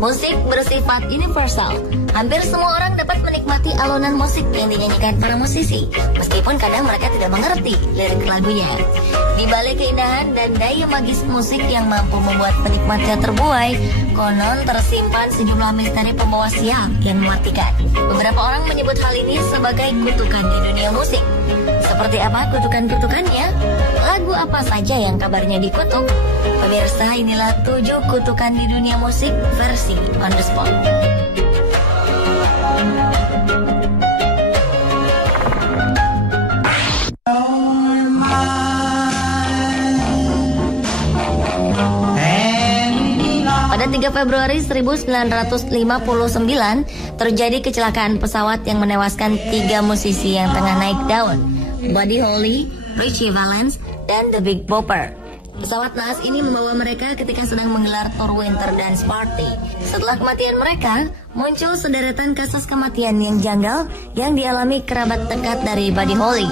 Musik bersifat universal. Hampir semua orang dapat menikmati alunan musik yang dinyanyikan para musisi, meskipun kadang mereka tidak mengerti lirik lagunya. Di balik keindahan dan daya magis musik yang mampu membuat penikmatnya terbuai, konon tersimpan sejumlah misteri pembawa sial yang mematikan. Beberapa orang menyebut hal ini sebagai kutukan di dunia musik. Seperti apa kutukan-kutukannya? Lagu apa saja yang kabarnya dikutuk? Pemirsa, inilah 7 kutukan di dunia musik versi on the spot. Pada 3 Februari 1959 terjadi kecelakaan pesawat yang menewaskan 3 musisi yang tengah naik daun, Buddy Holly, Ritchie Valens, dan The Big Bopper. Pesawat naas ini membawa mereka ketika sedang menggelar tour Winter Dance Party. Setelah kematian mereka, muncul sederetan kasus kematian yang janggal yang dialami kerabat dekat dari Buddy Holly.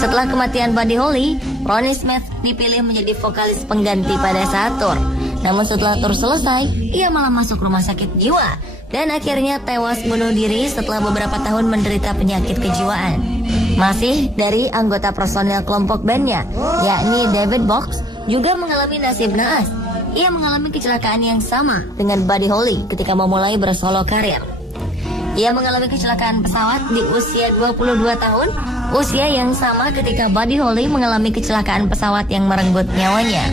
Setelah kematian Buddy Holly, Ronnie Smith dipilih menjadi vokalis pengganti pada saat tour. Namun setelah tour selesai, ia malah masuk rumah sakit jiwa dan akhirnya tewas bunuh diri setelah beberapa tahun menderita penyakit kejiwaan. Masih dari anggota personel kelompok bandnya, yakni David Box, juga mengalami nasib naas. Ia mengalami kecelakaan yang sama dengan Buddy Holly ketika memulai bersolo karir. Ia mengalami kecelakaan pesawat di usia 22 tahun, usia yang sama ketika Buddy Holly mengalami kecelakaan pesawat yang merenggut nyawanya.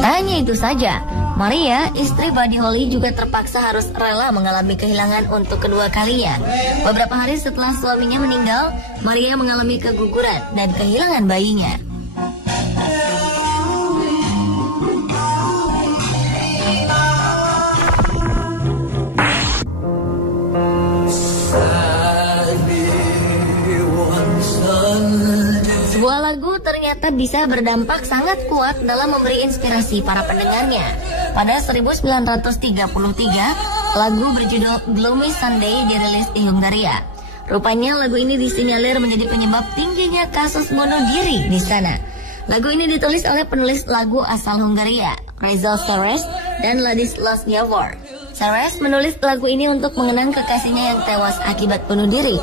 Tak hanya itu saja, Maria, istri Buddy Holly, juga terpaksa harus rela mengalami kehilangan untuk kedua kalinya. Beberapa hari setelah suaminya meninggal, Maria mengalami keguguran dan kehilangan bayinya. Sebuah lagu ternyata bisa berdampak sangat kuat dalam memberi inspirasi para pendengarnya. Pada 1933, lagu berjudul Gloomy Sunday dirilis di Hungaria. Rupanya lagu ini disinyalir menjadi penyebab tingginya kasus bunuh diri di sana. Lagu ini ditulis oleh penulis lagu asal Hungaria, Rizal Seres dan Ladislas Javor. Seres menulis lagu ini untuk mengenang kekasihnya yang tewas akibat bunuh diri.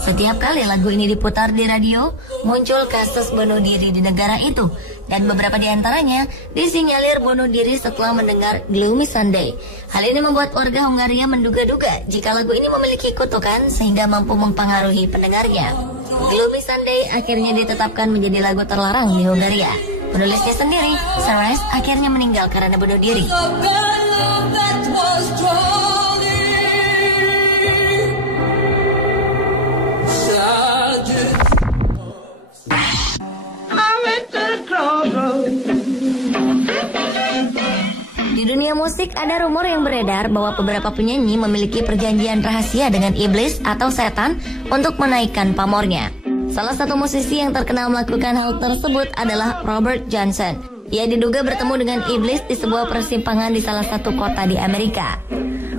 Setiap kali lagu ini diputar di radio, muncul kasus bunuh diri di negara itu, dan beberapa di antaranya disinyalir bunuh diri setelah mendengar Gloomy Sunday. Hal ini membuat warga Hungaria menduga-duga jika lagu ini memiliki kutukan sehingga mampu mempengaruhi pendengarnya. Gloomy Sunday akhirnya ditetapkan menjadi lagu terlarang di Hungaria. Penulisnya sendiri, Seres, akhirnya meninggal karena bunuh diri. Di dunia musik ada rumor yang beredar bahwa beberapa penyanyi memiliki perjanjian rahasia dengan iblis atau setan untuk menaikkan pamornya. Salah satu musisi yang terkenal melakukan hal tersebut adalah Robert Johnson. Ia diduga bertemu dengan iblis di sebuah persimpangan di salah satu kota di Amerika.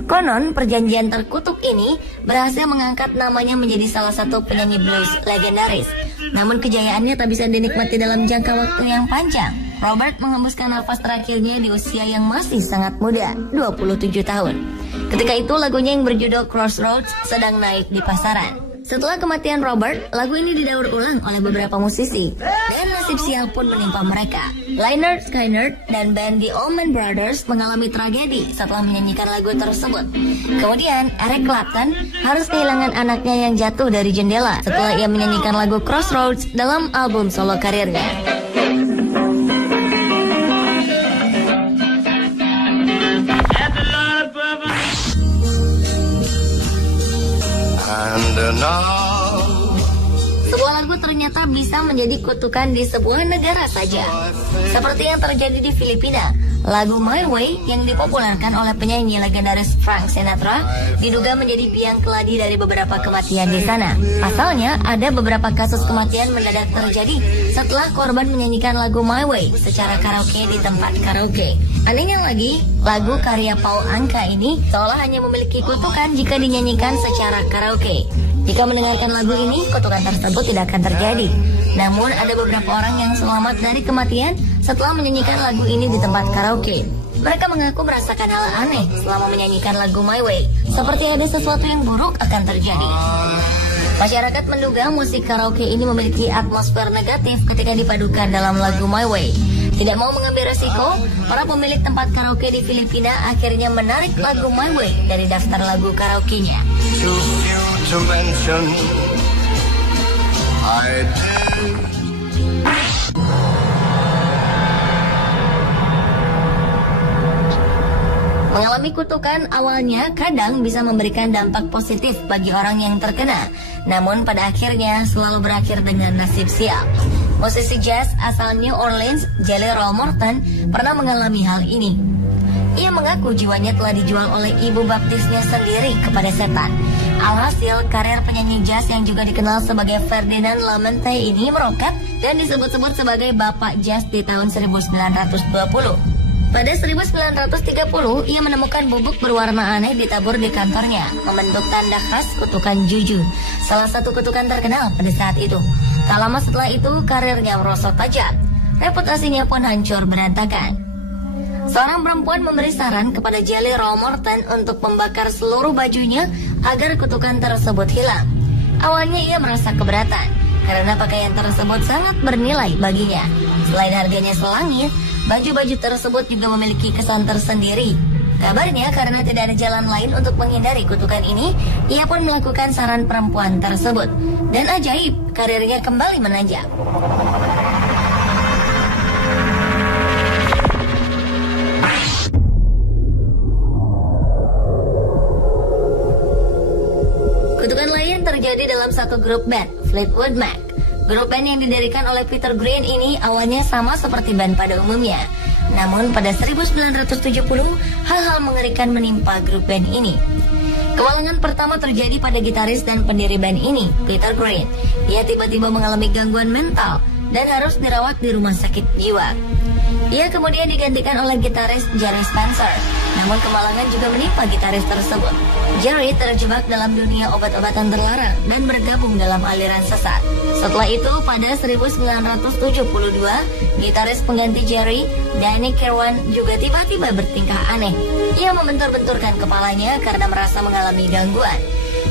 Konon perjanjian terkutuk ini berhasil mengangkat namanya menjadi salah satu penyanyi blues legendaris. Namun kejayaannya tak bisa dinikmati dalam jangka waktu yang panjang. Robert menghembuskan nafas terakhirnya di usia yang masih sangat muda, 27 tahun. Ketika itu lagunya yang berjudul Crossroads sedang naik di pasaran. Setelah kematian Robert, lagu ini didaur ulang oleh beberapa musisi, dan nasib sial pun menimpa mereka. Lynyrd Skynyrd dan band The Allman Brothers mengalami tragedi setelah menyanyikan lagu tersebut. Kemudian, Eric Clapton harus kehilangan anaknya yang jatuh dari jendela setelah ia menyanyikan lagu Crossroads dalam album solo karirnya. Sebuah lagu ternyata bisa menjadi kutukan di sebuah negara saja. Seperti yang terjadi di Filipina. Lagu My Way yang dipopulerkan oleh penyanyi legendaris Frank Sinatra diduga menjadi biang keladi dari beberapa kematian di sana. Pasalnya, ada beberapa kasus kematian mendadak terjadi setelah korban menyanyikan lagu My Way secara karaoke di tempat karaoke. Anehnya lagi, lagu karya Paul Anka ini seolah hanya memiliki kutukan jika dinyanyikan secara karaoke. Jika mendengarkan lagu ini, kutukan tersebut tidak akan terjadi. Namun ada beberapa orang yang selamat dari kematian setelah menyanyikan lagu ini di tempat karaoke. Mereka mengaku merasakan hal aneh selama menyanyikan lagu My Way, seperti ada sesuatu yang buruk akan terjadi. Masyarakat menduga musik karaoke ini memiliki atmosfer negatif ketika dipadukan dalam lagu My Way. Tidak mau mengambil resiko, para pemilik tempat karaoke di Filipina akhirnya menarik lagu My Way dari daftar lagu karaoke-nya. Mengalami kutukan awalnya kadang bisa memberikan dampak positif bagi orang yang terkena, namun pada akhirnya selalu berakhir dengan nasib sial. Musisi jazz asal New Orleans, Jelly Roll Morton, pernah mengalami hal ini. Ia mengaku jiwanya telah dijual oleh ibu baptisnya sendiri kepada setan. Alhasil, karir penyanyi jazz yang juga dikenal sebagai Ferdinand Lamonte ini meroket dan disebut-sebut sebagai Bapak Jazz di tahun 1920. Pada 1930, ia menemukan bubuk berwarna aneh ditabur di kantornya, membentuk tanda khas kutukan juju, salah satu kutukan terkenal pada saat itu. Tak lama setelah itu, karirnya merosot tajam. Reputasinya pun hancur berantakan. Seorang perempuan memberi saran kepada Jelly Roll Morton untuk membakar seluruh bajunya agar kutukan tersebut hilang. Awalnya ia merasa keberatan, karena pakaian tersebut sangat bernilai baginya. Selain harganya selangit, baju-baju tersebut juga memiliki kesan tersendiri. Kabarnya karena tidak ada jalan lain untuk menghindari kutukan ini, ia pun melakukan saran perempuan tersebut. Dan ajaib, karirnya kembali menanjak. Kutukan lain terjadi dalam satu grup band, Fleetwood Mac. Grup band yang didirikan oleh Peter Green ini awalnya sama seperti band pada umumnya. Namun pada 1970, hal-hal mengerikan menimpa grup band ini. Kemalangan pertama terjadi pada gitaris dan pendiri band ini, Peter Green. Ia tiba-tiba mengalami gangguan mental dan harus dirawat di rumah sakit jiwa. Ia kemudian digantikan oleh gitaris Jerry Spencer. Namun kemalangan juga menimpa gitaris tersebut. Jerry terjebak dalam dunia obat-obatan terlarang dan bergabung dalam aliran sesat. Setelah itu, pada 1972, gitaris pengganti Jerry, Danny Kirwan, juga tiba-tiba bertingkah aneh. Ia membentur-benturkan kepalanya karena merasa mengalami gangguan.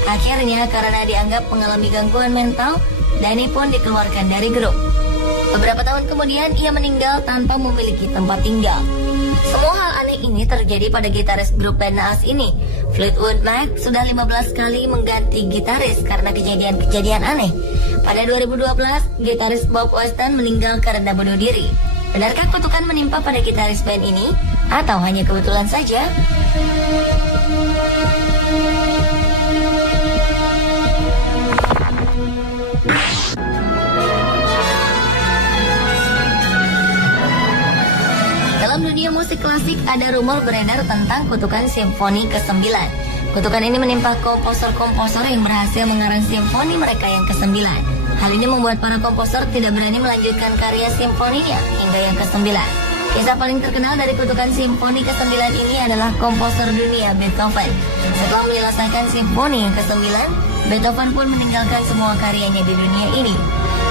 Akhirnya, karena dianggap mengalami gangguan mental, Danny pun dikeluarkan dari grup. Beberapa tahun kemudian, ia meninggal tanpa memiliki tempat tinggal. Semua hal aneh ini terjadi pada gitaris grup band naas ini. Fleetwood Mac sudah 15 kali mengganti gitaris karena kejadian-kejadian aneh. Pada 2012, gitaris Bob Weston meninggal karena bunuh diri. Benarkah kutukan menimpa pada gitaris band ini? Atau hanya kebetulan saja? Dalam dunia musik klasik ada rumor beredar tentang kutukan simfoni ke-9. Kutukan ini menimpa komposer-komposer yang berhasil mengarang simfoni mereka yang ke-9. Hal ini membuat para komposer tidak berani melanjutkan karya simfoninya hingga yang ke-9. Kisah paling terkenal dari kutukan simfoni ke-9 ini adalah komposer dunia Beethoven. Setelah menyelesaikan simfoni yang ke-9, Beethoven pun meninggalkan semua karyanya di dunia ini.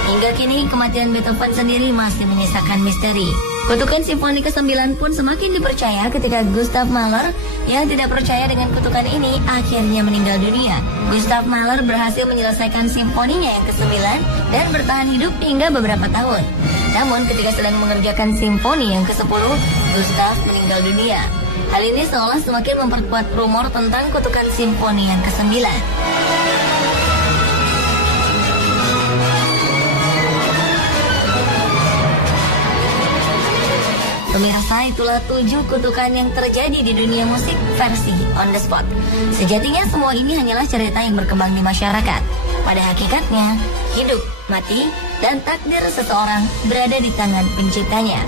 Hingga kini kematian Beethoven sendiri masih menyisakan misteri. Kutukan simfoni ke-9 pun semakin dipercaya ketika Gustav Mahler yang tidak percaya dengan kutukan ini akhirnya meninggal dunia. Gustav Mahler berhasil menyelesaikan simfoninya yang ke-9 dan bertahan hidup hingga beberapa tahun. Namun ketika sedang mengerjakan simfoni yang ke-10, Gustav meninggal dunia. Hal ini seolah semakin memperkuat rumor tentang kutukan simfoni yang ke-9. Pemirsa, itulah 7 kutukan yang terjadi di dunia musik versi on the spot. Sejatinya semua ini hanyalah cerita yang berkembang di masyarakat. Pada hakikatnya, hidup, mati, dan takdir seseorang berada di tangan penciptanya.